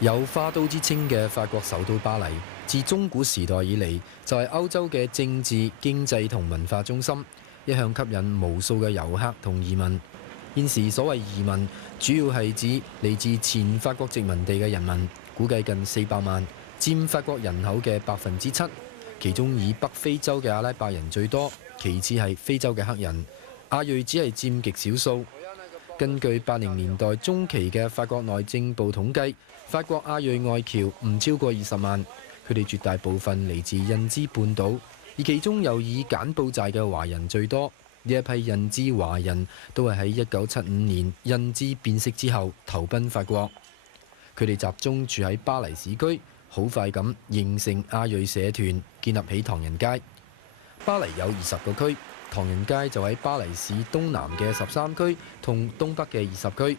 有花都之稱嘅法國首都巴黎，自中古時代以嚟就係歐洲嘅政治、經濟同文化中心，一向吸引無數嘅遊客同移民。現時所謂移民，主要係指嚟自前法國殖民地嘅人民，估計近400萬，佔法國人口嘅7%。其中以北非洲嘅阿拉伯人最多，其次係非洲嘅黑人，亞裔只係佔極少數。根據80年代中期嘅法國內政部統計，法國亞裔外僑唔超過20萬，佢哋絕大部分嚟自印支半島，而其中又以柬埔寨嘅華人最多。呢一批印支華人都係喺1975年印支變色之後投奔法國，佢哋集中住喺巴黎市區，好快咁形成亞裔社團，建立起唐人街。巴黎有20個區。唐人街就喺巴黎市東南嘅13區同東北嘅20區。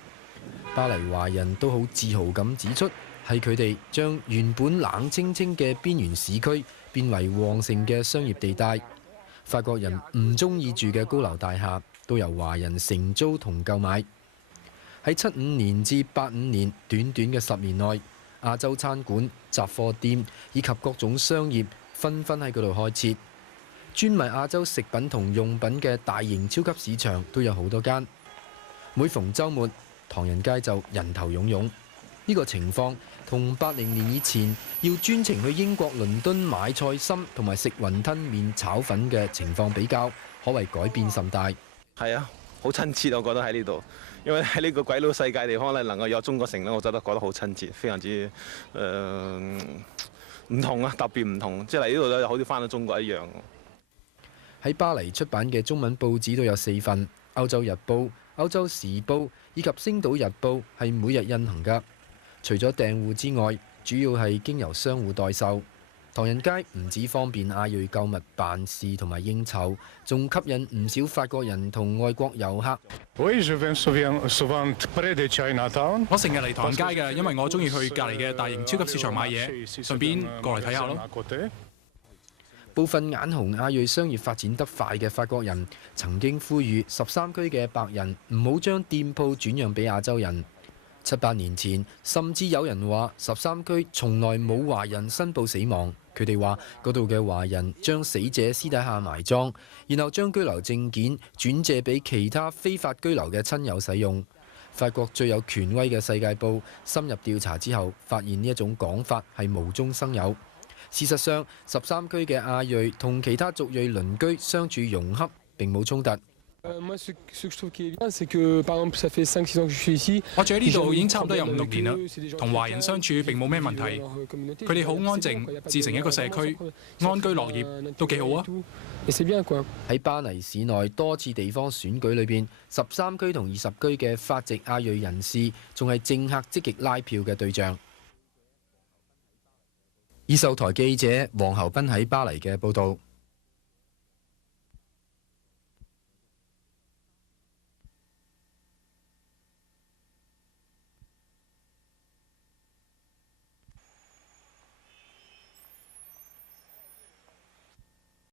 巴黎華人都好自豪咁指出，係佢哋將原本冷清清嘅邊緣市區變為旺盛嘅商業地帶。法國人唔中意住嘅高樓大廈都由華人承租同購買。喺75年至85年短短嘅10年內，亞洲餐館、雜貨店以及各種商業紛紛喺嗰度開設。專賣亞洲食品同用品嘅大型超級市場都有好多間。每逢週末，唐人街就人頭湧湧。呢個情況同80年以前要專程去英國倫敦買菜心同埋食雲吞麵炒粉嘅情況比較，可謂改變甚大。係啊，好親切，我覺得喺呢度，因為喺呢個鬼佬世界地方咧，能夠有中國城咧，我覺得好親切，非常之唔同啊，特別唔同，即係嚟呢度咧，好似翻到中國一樣。喺巴黎出版嘅中文報紙都有4份，《歐洲日報》、《歐洲時報》以及《星島日報》係每日印行㗎。除咗訂戶之外，主要係經由商戶代售。唐人街唔止方便亞裔購物、辦事同埋應酬，仲吸引唔少法國人同外國遊客。我成日嚟唐人街嘅，因為我中意去隔離嘅大型超級市場買嘢，順便過嚟睇下咯。部分眼紅亞裔商業發展得快嘅法國人曾經呼籲13區嘅白人唔好將店鋪轉讓俾亞洲人。7、8年前，甚至有人話13區從來冇華人申報死亡。佢哋話嗰度嘅華人將死者私底下埋葬，然後將居留證件轉借俾其他非法居留嘅親友使用。法國最有權威嘅《世界報》深入調查之後，發現呢一種講法係無中生有。事實上，13區嘅亞裔同其他族裔鄰居相處融洽，並冇衝突。我住喺呢度已經差唔多有5、6年啦，同華人相處並冇咩問題。佢哋好安靜，自成一個社區，安居樂業，都幾好啊！喺巴黎市內多次地方選舉裏邊，13區同20區嘅法籍亞裔人士仲係政客積極拉票嘅對象。二手台記者黃侯斌喺巴黎嘅報導。